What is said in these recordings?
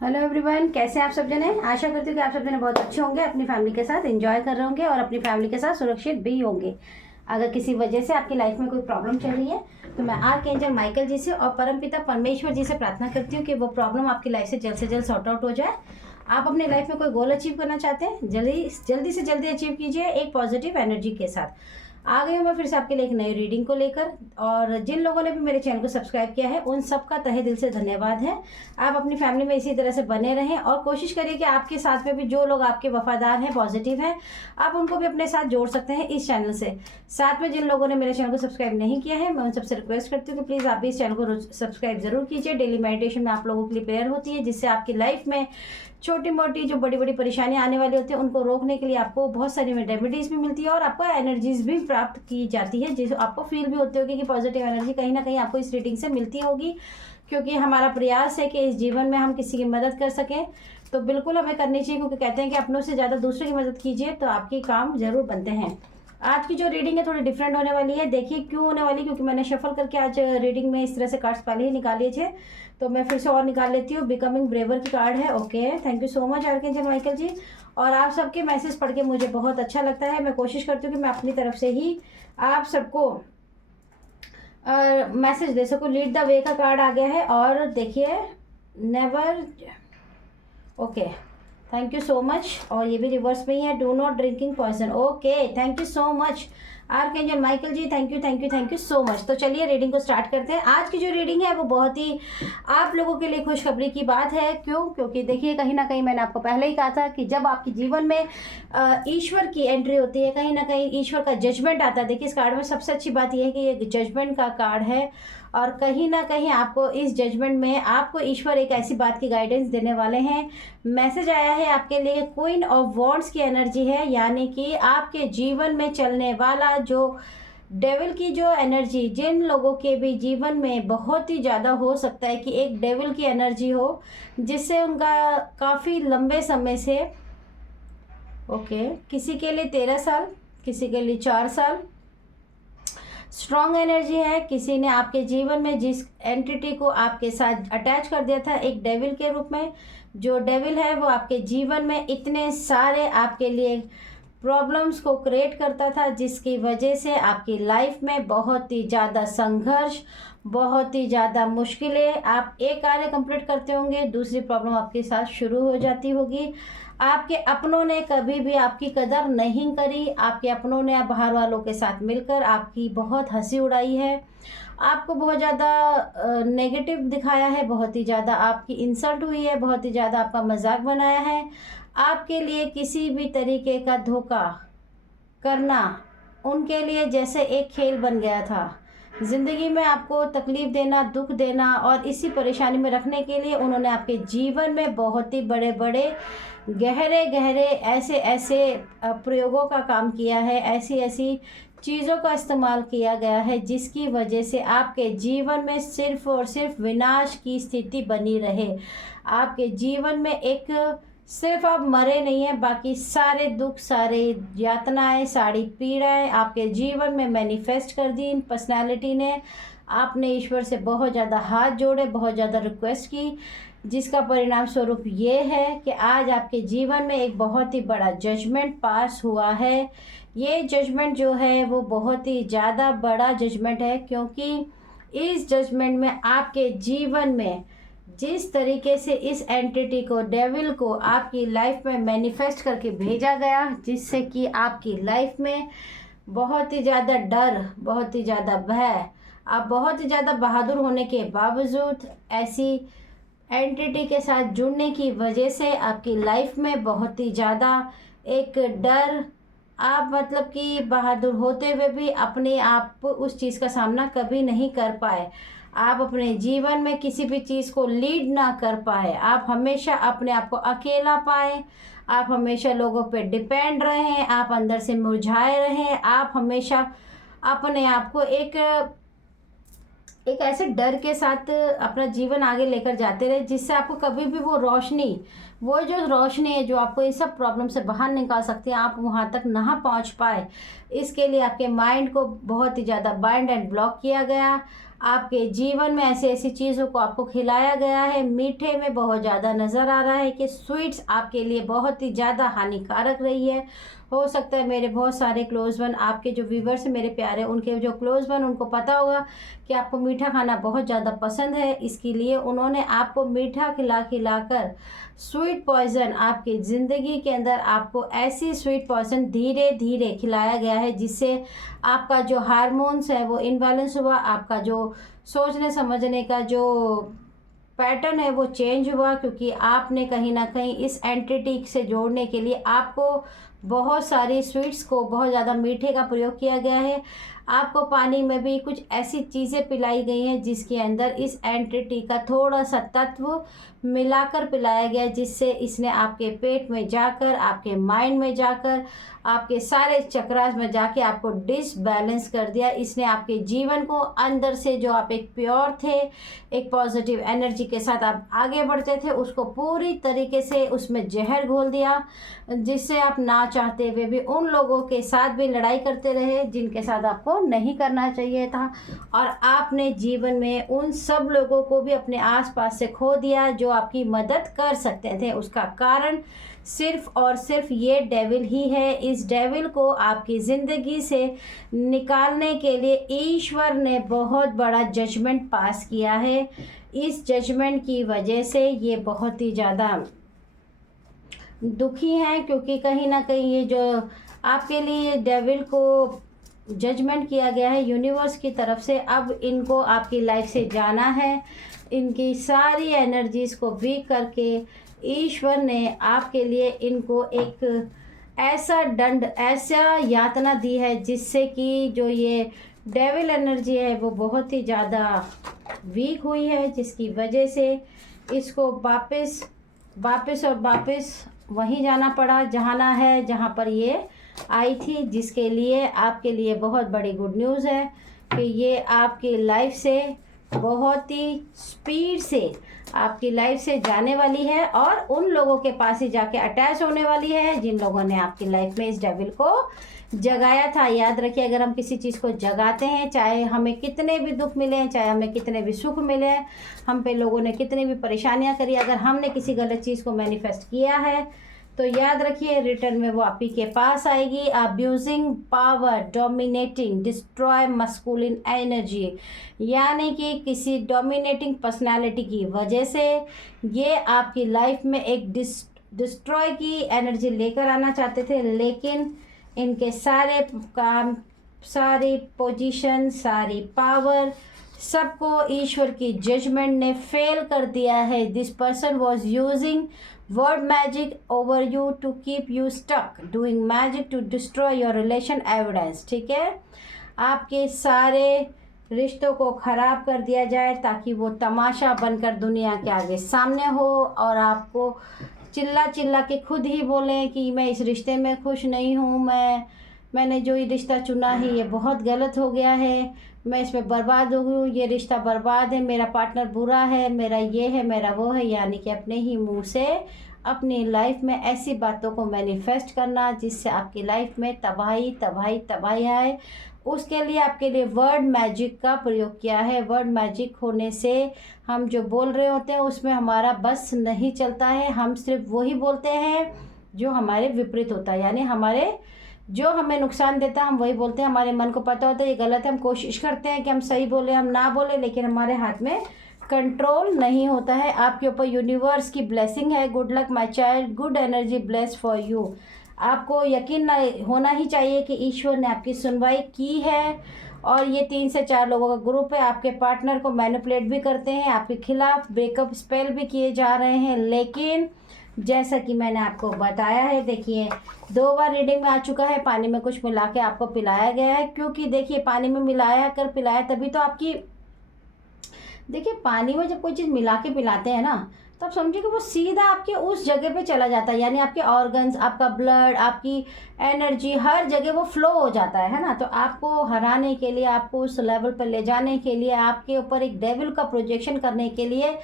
Hello everyone, कैसे आप सब जने। आशा करती हूँ कि आप सब जने बहुत अच्छे होंगे, अपनी फैमिली के साथ एंजॉय कर रहे होंगे और अपनी फैमिली के साथ सुरक्षित भी होंगे। अगर किसी वजह से आपकी लाइफ में कोई प्रॉब्लम चल रही है तो मैं आर्कएंजल माइकल जी से और परमपिता परमेश्वर जी से प्रार्थना करती हूँ कि वो प्रॉब्लम आपकी लाइफ से जल्द सॉर्ट आउट हो जाए। आप अपने लाइफ में कोई गोल अचीव करना चाहते हैं, जल्दी से जल्दी अचीव कीजिए एक पॉजिटिव एनर्जी के साथ। आ गई हूँ मैं फिर से आपके लिए एक नई रीडिंग को लेकर। और जिन लोगों ने भी मेरे चैनल को सब्सक्राइब किया है उन सबका तहे दिल से धन्यवाद है। आप अपनी फैमिली में इसी तरह से बने रहें और कोशिश करिए कि आपके साथ में भी जो लोग आपके वफादार हैं, पॉजिटिव हैं, आप उनको भी अपने साथ जोड़ सकते हैं इस चैनल से। साथ में जिन लोगों ने मेरे चैनल को सब्सक्राइब नहीं किया है मैं उन सबसे रिक्वेस्ट करती हूँ कि प्लीज़ आप भी इस चैनल को सब्सक्राइब जरूर कीजिए। डेली मेडिटेशन में आप लोगों के लिए प्रेयर होती है जिससे आपकी लाइफ में छोटी मोटी जो बड़ी बड़ी परेशानियां आने वाली होती है उनको रोकने के लिए आपको बहुत सारी रेमेडीज भी मिलती है और आपको एनर्जीज भी प्राप्त की जाती है, जिस आपको फील भी होती होगी कि पॉजिटिव एनर्जी कहीं ना कहीं आपको इस रीडिंग से मिलती होगी। क्योंकि हमारा प्रयास है कि इस जीवन में हम किसी की मदद कर सकें तो बिल्कुल हमें करनी चाहिए, क्योंकि कहते हैं कि अपनों से ज़्यादा दूसरों की मदद कीजिए तो आपके काम जरूर बनते हैं। आज की जो रीडिंग है थोड़ी डिफरेंट होने वाली है। देखिए क्यों होने वाली, क्योंकि मैंने शफल करके आज रीडिंग में इस तरह से कार्ड्स पहले ही निकाले थे तो मैं फिर से और निकाल लेती हूँ। बिकमिंग ब्रेवर की कार्ड है। Okay, thank you so much archangel Michael ji. और आप सबके मैसेज पढ़ के मुझे बहुत अच्छा लगता है। मैं कोशिश करती हूँ कि मैं अपनी तरफ से ही आप सबको मैसेज दे सकूँ। लीड द वे का कार्ड आ गया है और देखिए never. Okay, thank you so much. और ये भी रिवर्स में ही है, do not drinking poison. Okay, thank you so much archangel Michael ji, thank you so much. तो चलिए रीडिंग को स्टार्ट करते हैं। आज की जो रीडिंग है वो बहुत ही आप लोगों के लिए खुशखबरी की बात है। क्यों? क्योंकि देखिए कहीं ना कहीं मैंने आपको पहले ही कहा था कि जब आपके जीवन में ईश्वर की एंट्री होती है, कहीं ना कहीं ईश्वर का जजमेंट आता है। देखिए इस कार्ड में सबसे अच्छी बात यह है कि ये जजमेंट का कार्ड है और कहीं ना कहीं आपको इस जजमेंट में आपको ईश्वर एक ऐसी बात की गाइडेंस देने वाले हैं। मैसेज आया है आपके लिए, क्वीन ऑफ वॉन्ड्स की एनर्जी है, यानी कि आपके जीवन में चलने वाला जो डेविल की जो एनर्जी, जिन लोगों के भी जीवन में बहुत ही ज़्यादा हो सकता है कि एक डेविल की एनर्जी हो जिससे उनका काफ़ी लंबे समय से ओके किसी के लिए 13 साल, किसी के लिए 4 साल स्ट्रॉन्ग एनर्जी है। किसी ने आपके जीवन में जिस एंटिटी को आपके साथ अटैच कर दिया था एक डेविल के रूप में, जो डेविल है वो आपके जीवन में इतने सारे आपके लिए प्रॉब्लम्स को क्रिएट करता था जिसकी वजह से आपकी लाइफ में बहुत ही ज़्यादा संघर्ष, बहुत ही ज़्यादा मुश्किलें, आप एक कार्य कंप्लीट करते होंगे दूसरी प्रॉब्लम आपके साथ शुरू हो जाती होगी। आपके अपनों ने कभी भी आपकी कदर नहीं करी। आपके अपनों ने बाहर वालों के साथ मिलकर आपकी बहुत हंसी उड़ाई है, आपको बहुत ज़्यादा नेगेटिव दिखाया है, बहुत ही ज़्यादा आपकी इंसल्ट हुई है, बहुत ही ज़्यादा आपका मजाक बनाया है। आपके लिए किसी भी तरीके का धोखा करना उनके लिए जैसे एक खेल बन गया था। ज़िंदगी में आपको तकलीफ़ देना, दुख देना और इसी परेशानी में रखने के लिए उन्होंने आपके जीवन में बहुत ही बड़े बड़े गहरे गहरे ऐसे ऐसे प्रयोगों का काम किया है, ऐसी ऐसी चीज़ों का इस्तेमाल किया गया है जिसकी वजह से आपके जीवन में सिर्फ और सिर्फ विनाश की स्थिति बनी रहे। आपके जीवन में एक सिर्फ आप मरे नहीं हैं, बाकी सारे दुख, सारे यातनाएं, सारी पीड़ाएं आपके जीवन में मैनिफेस्ट कर दी इन पर्सनैलिटी ने। आपने ईश्वर से बहुत ज़्यादा हाथ जोड़े, बहुत ज़्यादा रिक्वेस्ट की, जिसका परिणाम स्वरूप ये है कि आज आपके जीवन में एक बहुत ही बड़ा जजमेंट पास हुआ है। ये जजमेंट जो है वो बहुत ही ज़्यादा बड़ा जजमेंट है, क्योंकि इस जजमेंट में आपके जीवन में जिस तरीके से इस एंटिटी को, डेविल को आपकी लाइफ में मैनिफेस्ट करके भेजा गया, जिससे कि आपकी लाइफ में बहुत ही ज़्यादा डर, बहुत ही ज़्यादा भय, आप बहुत ही ज़्यादा बहादुर होने के बावजूद ऐसी एंटिटी के साथ जुड़ने की वजह से आपकी लाइफ में बहुत ही ज़्यादा एक डर, आप मतलब कि बहादुर होते हुए भी अपने आप उस चीज़ का सामना कभी नहीं कर पाए। आप अपने जीवन में किसी भी चीज़ को लीड ना कर पाए, आप हमेशा अपने आप को अकेला पाए, आप हमेशा लोगों पे डिपेंड रहें, आप अंदर से मुरझाए रहें, आप हमेशा अपने आप को एक ऐसे डर के साथ अपना जीवन आगे लेकर जाते रहे जिससे आपको कभी भी वो रोशनी, वो जो रोशनी है जो आपको इन सब प्रॉब्लम से बाहर निकाल सकती है, आप वहाँ तक ना पहुँच पाए। इसके लिए आपके माइंड को बहुत ही ज़्यादा बाइंड एंड ब्लॉक किया गया। आपके जीवन में ऐसी ऐसी चीज़ों को आपको खिलाया गया है। मीठे में बहुत ज़्यादा नज़र आ रहा है कि स्वीट्स आपके लिए बहुत ही ज़्यादा हानिकारक रही है। हो सकता है मेरे बहुत सारे क्लोज़ वन, आपके जो व्यूवर्स हैं मेरे प्यारे, उनके जो क्लोज़ वन, उनको पता होगा कि आपको मीठा खाना बहुत ज़्यादा पसंद है। इसके लिए उन्होंने आपको मीठा खिला खिलाकर स्वीट पॉइज़न आपकी ज़िंदगी के अंदर आपको ऐसी स्वीट पॉइज़न धीरे धीरे खिलाया गया है जिससे आपका जो हार्मोन्स है वो इनबैलेंस हुआ, आपका जो सोचने समझने का जो पैटर्न है वो चेंज हुआ, क्योंकि आपने कहीं ना कहीं इस एंटिटी से जोड़ने के लिए आपको बहुत सारी स्वीट्स को, बहुत ज़्यादा मीठे का प्रयोग किया गया है। आपको पानी में भी कुछ ऐसी चीज़ें पिलाई गई हैं जिसके अंदर इस एंटिटी का थोड़ा सा तत्व मिलाकर पिलाया गया है, जिससे इसने आपके पेट में जाकर, आपके माइंड में जाकर, आपके सारे चक्रास में जाके आपको डिसबैलेंस कर दिया। इसने आपके जीवन को अंदर से, जो आप एक प्योर थे, एक पॉजिटिव एनर्जी के साथ आप आगे बढ़ते थे, उसको पूरी तरीके से उसमें जहर घोल दिया, जिससे आप ना चाहते हुए भी उन लोगों के साथ भी लड़ाई करते रहे जिनके साथ आपको नहीं करना चाहिए था। और आपने जीवन में उन सब लोगों को भी अपने आसपास से खो दिया जो आपकी मदद कर सकते थे। उसका कारण सिर्फ और सिर्फ ये डेविल ही है। इस डेविल को आपकी ज़िंदगी से निकालने के लिए ईश्वर ने बहुत बड़ा जजमेंट पास किया है। इस जजमेंट की वजह से ये बहुत ही ज़्यादा दुखी हैं, क्योंकि कहीं ना कहीं ये जो आपके लिए डेविल को जजमेंट किया गया है यूनिवर्स की तरफ से, अब इनको आपकी लाइफ से जाना है। इनकी सारी एनर्जीज़ को वीक करके ईश्वर ने आपके लिए इनको एक ऐसा दंड, ऐसा यातना दी है जिससे कि जो ये डेविल एनर्जी है वो बहुत ही ज़्यादा वीक हुई है, जिसकी वजह से इसको वापस वहीं जाना पड़ा, जहाँ पर ये आई थी। जिसके लिए आपके लिए बहुत बड़ी गुड न्यूज़ है कि ये आपकी लाइफ से बहुत ही स्पीड से आपकी लाइफ से जाने वाली है और उन लोगों के पास ही जाके अटैच होने वाली है जिन लोगों ने आपकी लाइफ में इस डेविल को जगाया था। याद रखिए, अगर हम किसी चीज़ को जगाते हैं, चाहे हमें कितने भी दुख मिले, चाहे हमें कितने भी सुख मिले, हम पे लोगों ने कितनी भी परेशानियां करी, अगर हमने किसी गलत चीज़ को मैनिफेस्ट किया है तो याद रखिए रिटर्न में वो आप ही के पास आएगी। Abusing power, dominating, destroy masculine energy, यानी कि किसी डोमिनेटिंग पर्सनालिटी की वजह से ये आपकी लाइफ में एक डिस्ट्रॉय की एनर्जी लेकर आना चाहते थे, लेकिन इनके सारे काम, सारी पोजीशन, सारी पावर, सबको ईश्वर की जजमेंट ने फेल कर दिया है। This person was using word magic over you to keep you stuck, doing magic to destroy your relation evidence। ठीक है, आपके सारे रिश्तों को ख़राब कर दिया जाए ताकि वो तमाशा बनकर दुनिया के आगे सामने हो और आपको चिल्ला चिल्ला के खुद ही बोलें कि मैं इस रिश्ते में खुश नहीं हूँ, मैंने जो ये रिश्ता चुना है ये बहुत गलत हो गया है, मैं इसमें बर्बाद हो गई हूँ, ये रिश्ता बर्बाद है, मेरा पार्टनर बुरा है, मेरा ये है, मेरा वो है। यानी कि अपने ही मुंह से अपनी लाइफ में ऐसी बातों को मैनिफेस्ट करना जिससे आपकी लाइफ में तबाही तबाही तबाही आए। उसके लिए आपके लिए वर्ड मैजिक का प्रयोग किया है। वर्ड मैजिक होने से हम जो बोल रहे होते हैं उसमें हमारा बस नहीं चलता है, हम सिर्फ वही बोलते हैं जो हमारे विपरीत होता है, यानी जो हमें नुकसान देता है हम वही बोलते हैं। हमारे मन को पता होता है ये गलत है, हम कोशिश करते हैं कि हम सही बोले, हम ना बोले, लेकिन हमारे हाथ में कंट्रोल नहीं होता है। आपके ऊपर यूनिवर्स की ब्लेसिंग है। Good luck my child, good energy bless for you. आपको यकीन होना ही चाहिए कि ईश्वर ने आपकी सुनवाई की है और ये 3 से 4 लोगों का ग्रुप है, आपके पार्टनर को मैनिपुलेट भी करते हैं, आपके खिलाफ ब्रेकअप स्पेल भी किए जा रहे हैं। लेकिन जैसा कि मैंने आपको बताया है, देखिए 2 बार रीडिंग में आ चुका है, पानी में कुछ मिला के आपको पिलाया गया है, क्योंकि देखिए पानी में मिलाया कर पिलाया तभी तो आपकी, देखिए पानी में जब कोई चीज़ मिला के पिलाते हैं ना तो आप समझिए कि वो सीधा आपके उस जगह पे चला जाता है, यानी आपके ऑर्गन्स, आपका ब्लड, आपकी एनर्जी, हर जगह वो फ्लो हो जाता है ना। तो आपको हराने के लिए, आपको उस लेवल पर ले जाने के लिए, आपके ऊपर एक डेविल का प्रोजेक्शन करने के लिए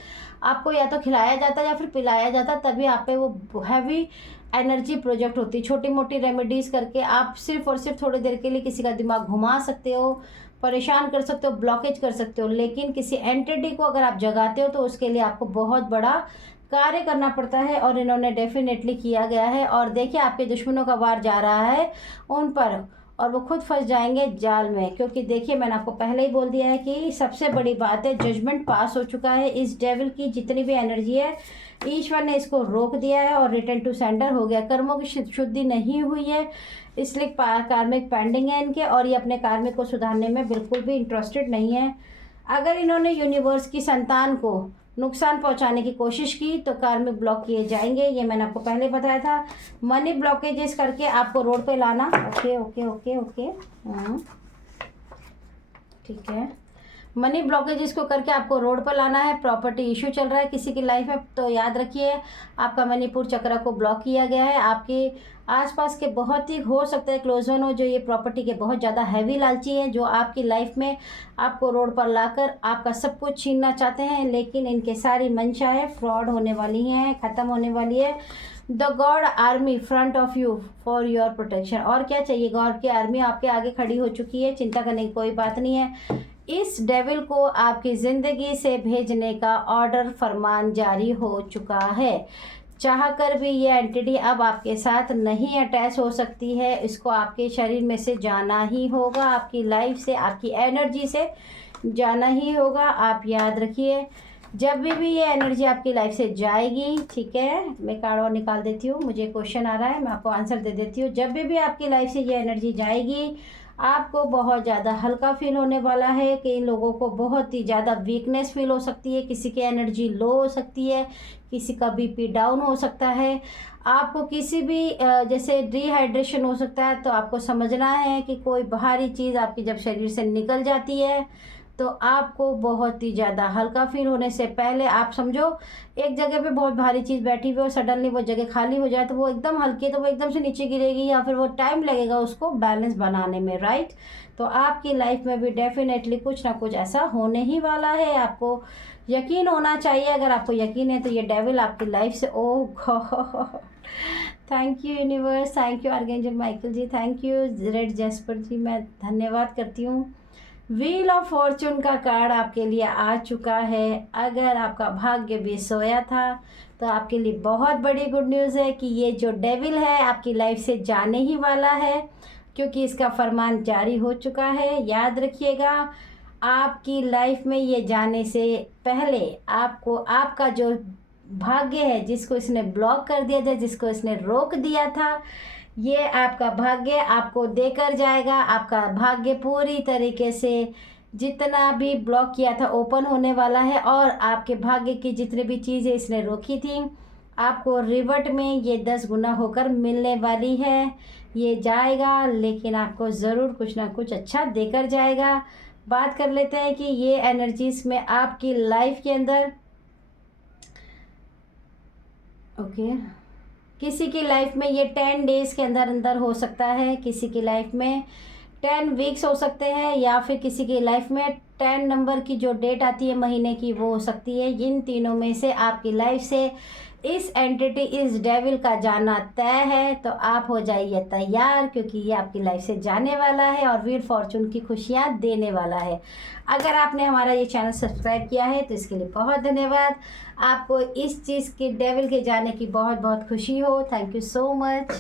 आपको या तो खिलाया जाता है या फिर पिलाया जाता है, तभी आप पे वो हैवी एनर्जी प्रोजेक्ट होती है। छोटी मोटी रेमेडीज़ करके आप सिर्फ और सिर्फ थोड़ी देर के लिए किसी का दिमाग घुमा सकते हो, परेशान कर सकते हो, ब्लॉकेज कर सकते हो, लेकिन किसी एंटिटी को अगर आप जगाते हो तो उसके लिए आपको बहुत बड़ा कार्य करना पड़ता है, और इन्होंने डेफिनेटली किया गया है। और देखिए आपके दुश्मनों का वार जा रहा है उन पर, और वो खुद फंस जाएंगे जाल में, क्योंकि देखिए मैंने आपको पहले ही बोल दिया है कि सबसे बड़ी बात है जजमेंट पास हो चुका है। इस डेविल की जितनी भी एनर्जी है ईश्वर ने इसको रोक दिया है और रिटर्न टू सेंडर हो गया। कर्मों की शुद्धि नहीं हुई है, इसलिए कार्मिक पेंडिंग है इनके, और ये अपने कार्मिक को सुधारने में बिल्कुल भी इंटरेस्टेड नहीं है। अगर इन्होंने यूनिवर्स की संतान को नुकसान पहुंचाने की कोशिश की तो कार्मिक ब्लॉक किए जाएंगे, ये मैंने आपको पहले बताया था। मनी ब्लॉकेजेस करके आपको रोड पे लाना। ओके ओके ओके ओके, ठीक है। मनी ब्लॉकेजेस को करके आपको रोड पर लाना है। प्रॉपर्टी इशू चल रहा है किसी की लाइफ में, तो याद रखिए आपका मणिपुर चक्र को ब्लॉक किया गया है। आपके आसपास के बहुत ही हो सकता है क्लोज वन हो जो ये प्रॉपर्टी के बहुत ज़्यादा हैवी लालची हैं, जो आपकी लाइफ में आपको रोड पर लाकर आपका सब कुछ छीनना चाहते हैं, लेकिन इनके सारी मंशाएं फ्रॉड होने वाली हैं, ख़त्म होने वाली है। The God army front of you for your protection. और क्या चाहिए, गॉड की आर्मी आपके आगे खड़ी हो चुकी है, चिंता करने की कोई बात नहीं है। इस डेविल को आपकी ज़िंदगी से भेजने का ऑर्डर फरमान जारी हो चुका है। चाहकर भी ये एंटिटी अब आपके साथ नहीं अटैच हो सकती है, इसको आपके शरीर में से जाना ही होगा, आपकी लाइफ से, आपकी एनर्जी से जाना ही होगा। आप याद रखिए जब भी ये एनर्जी आपकी लाइफ से जाएगी, ठीक है, मैं कार्ड और निकाल देती हूँ, मुझे क्वेश्चन आ रहा है, मैं आपको आंसर दे देती हूँ। जब भी आपकी लाइफ से ये एनर्जी जाएगी आपको बहुत ज़्यादा हल्का फील होने वाला है। कई लोगों को बहुत ही ज़्यादा वीकनेस फील हो सकती है, किसी की एनर्जी लो हो सकती है, किसी का बीपी डाउन हो सकता है, आपको किसी भी जैसे डिहाइड्रेशन हो सकता है। तो आपको समझना है कि कोई बाहरी चीज़ आपकी जब शरीर से निकल जाती है तो आपको बहुत ही ज़्यादा हल्का फील होने से पहले आप समझो एक जगह पे बहुत भारी चीज़ बैठी हुई और सडनली वो जगह खाली हो जाए तो वो एकदम हल्की है, तो वो एकदम से नीचे गिरेगी या फिर वो टाइम लगेगा उसको बैलेंस बनाने में, राइट। तो आपकी लाइफ में भी डेफिनेटली कुछ ना कुछ ऐसा होने ही वाला है, आपको यकीन होना चाहिए। अगर आपको यकीन है तो ये डेविल आपकी लाइफ से, oh god, thank you universe, thank you archangel Michael ji, thank you red jasper ji, मैं धन्यवाद करती हूँ। व्हील ऑफ फॉर्चून का कार्ड आपके लिए आ चुका है। अगर आपका भाग्य भी सोया था तो आपके लिए बहुत बड़ी गुड न्यूज़ है कि ये जो डेविल है आपकी लाइफ से जाने ही वाला है, क्योंकि इसका फरमान जारी हो चुका है। याद रखिएगा आपकी लाइफ में ये जाने से पहले आपको आपका जो भाग्य है, जिसको इसने ब्लॉक कर दिया था, जिसको इसने रोक दिया था, ये आपका भाग्य आपको देकर जाएगा। आपका भाग्य पूरी तरीके से जितना भी ब्लॉक किया था ओपन होने वाला है, और आपके भाग्य की जितनी भी चीज़ें इसने रोकी थी आपको रिवर्ट में ये 10 गुना होकर मिलने वाली है। ये जाएगा लेकिन आपको ज़रूर कुछ ना कुछ अच्छा देकर जाएगा। बात कर लेते हैं कि ये एनर्जीज़ में आपकी लाइफ के अंदर, ओके, किसी की लाइफ में ये 10 डेज़ के अंदर अंदर हो सकता है, किसी की लाइफ में 10 वीक्स हो सकते हैं, या फिर किसी की लाइफ में 10 नंबर की जो डेट आती है महीने की वो हो सकती है। इन तीनों में से आपकी लाइफ से इस एंटिटी, इस डेविल का जाना तय है, तो आप हो जाइए तैयार, क्योंकि ये आपकी लाइफ से जाने वाला है और व्हील फॉर्चून की खुशियाँ देने वाला है। अगर आपने हमारा ये चैनल सब्सक्राइब किया है तो इसके लिए बहुत धन्यवाद। आपको इस चीज़ के डेविल के जाने की बहुत बहुत खुशी हो। Thank you so much.